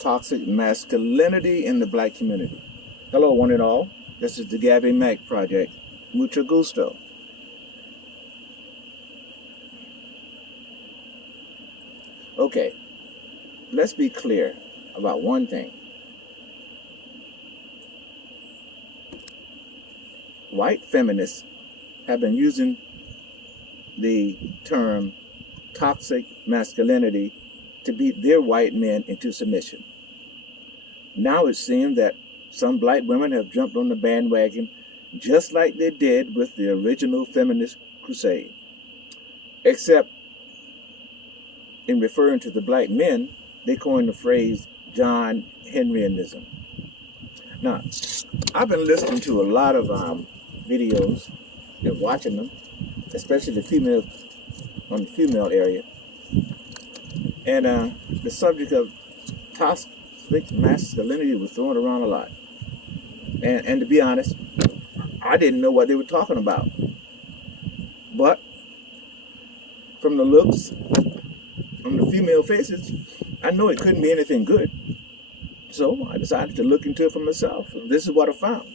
toxic masculinity in the black community. Hello, one and all. This is the Gabby Mac Project. Mucho gusto. Okay, let's be clear about one thing. White feminists have been using the term toxic masculinity to beat their white men into submission. Now it seems that some black women have jumped on the bandwagon just like they did with the original feminist crusade. Except in referring to the black men, they coined the phrase John Henryanism. Now, I've been listening to a lot of videos and watching them, especially the female area. And the subject of toxic masculinity was thrown around a lot. And to be honest, I didn't know what they were talking about. But from the looks on the female faces, I know it couldn't be anything good. So I decided to look into it for myself. And this is what I found.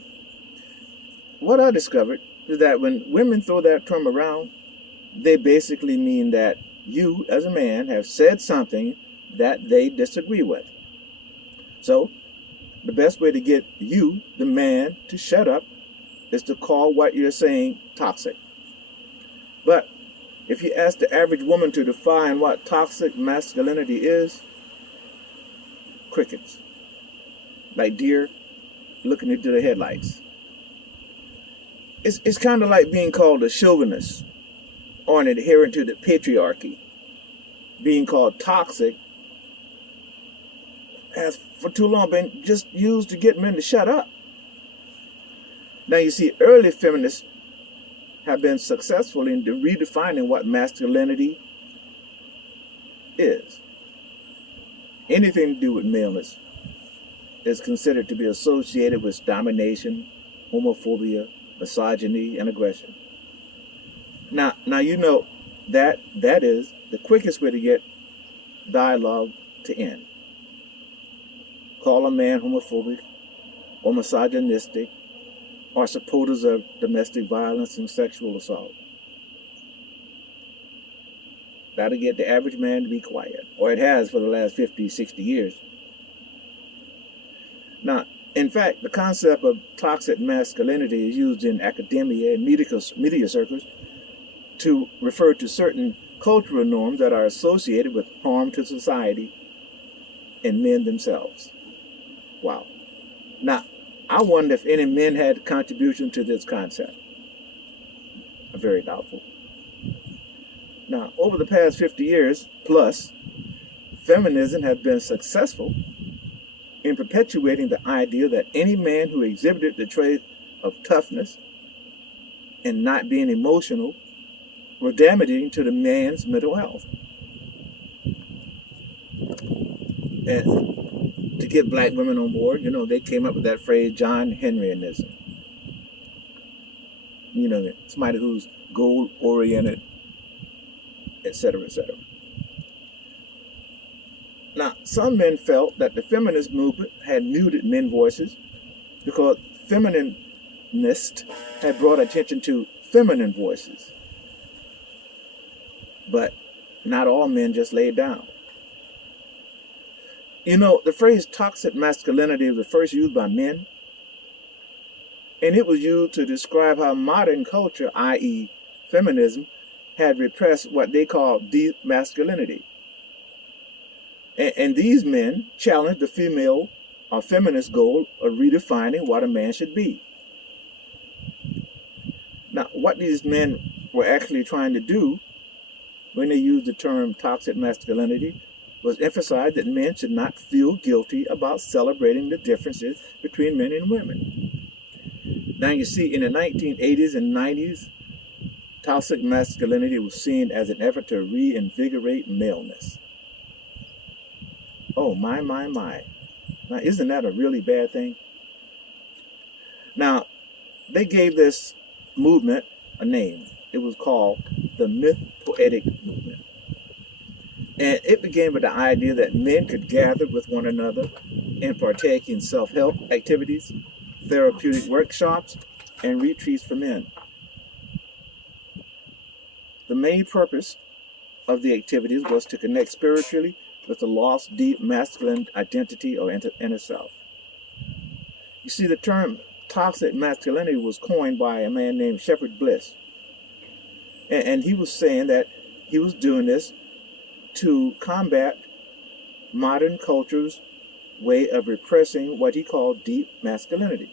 What I discovered is that when women throw that term around, they basically mean that you, as a man, have said something that they disagree with. So, the best way to get you, the man, to shut up is to call what you're saying toxic. But if you ask the average woman to define what toxic masculinity is, crickets. Like deer looking into the headlights. It's kind of like being called a chauvinist or an adherent to the patriarchy. Being called toxic has for too long been just used to get men to shut up. Now you see, early feminists have been successful in redefining what masculinity is. Anything to do with maleness is considered to be associated with domination, homophobia, misogyny, and aggression. Now you know that is the quickest way to get dialogue to end. Call a man homophobic or misogynistic or supporters of domestic violence and sexual assault. That'll get the average man to be quiet, or it has for the last 50, 60 years. Now, in fact, the concept of toxic masculinity is used in academia and media circles to refer to certain cultural norms that are associated with harm to society and men themselves. Wow. Now, I wonder if any men had a contribution to this concept. Very doubtful. Now, over the past 50 years plus, feminism has been successful in perpetuating the idea that any man who exhibited the trait of toughness and not being emotional were damaging to the man's mental health. And to get black women on board, they came up with that phrase, John Henryanism. Somebody who's goal-oriented, etc., etc. Now, some men felt that the feminist movement had muted men's voices because feminists had brought attention to feminine voices. But not all men just laid down. The phrase toxic masculinity was first used by men, and it was used to describe how modern culture, i.e. feminism, had repressed what they call deep masculinity. And these men challenged the female or feminist goal of redefining what a man should be. Now, what these men were actually trying to do when they used the term toxic masculinity was emphasize that men should not feel guilty about celebrating the differences between men and women. Now you see, in the 1980s and 90s, toxic masculinity was seen as an effort to reinvigorate maleness. Oh, my. Now, isn't that a really bad thing? Now, they gave this movement a name. It was called the Myth Poetic Movement. And it began with the idea that men could gather with one another and partake in self-help activities, therapeutic workshops, and retreats for men. The main purpose of the activities was to connect spiritually with the lost, deep masculine identity or inner self. You see, the term toxic masculinity was coined by a man named Shepherd Bliss. And he was saying that he was doing this to combat modern culture's way of repressing what he called deep masculinity.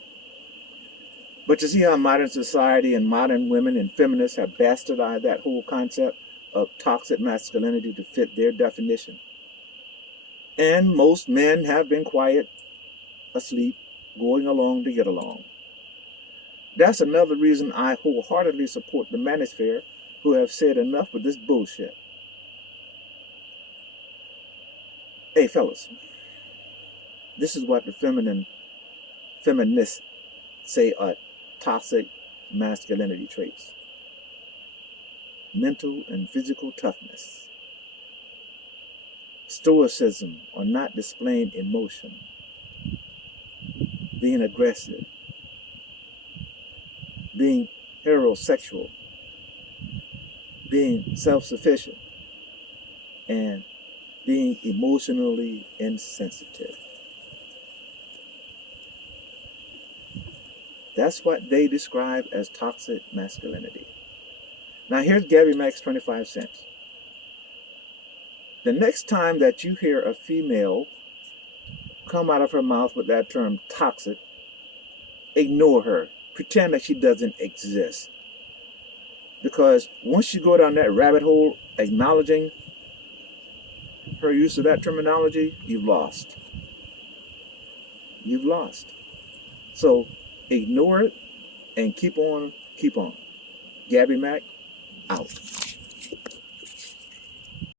But you see how modern society and modern women and feminists have bastardized that whole concept of toxic masculinity to fit their definition. And most men have been quiet, asleep, going along to get along. That's another reason I wholeheartedly support the manosphere who have said enough with this bullshit. Hey fellas, this is what the feminists say are toxic masculinity traits. Mental and physical toughness, stoicism or not displaying emotion, being aggressive, being heterosexual, being self-sufficient, and being emotionally insensitive. That's what they describe as toxic masculinity. Now here's Gabby Mack's 25 cents. The next time that you hear a female come out of her mouth with that term toxic, ignore her. Pretend that she doesn't exist. Because once you go down that rabbit hole acknowledging her use of that terminology, you've lost. You've lost. So ignore it and keep on. Gabby Mack, out.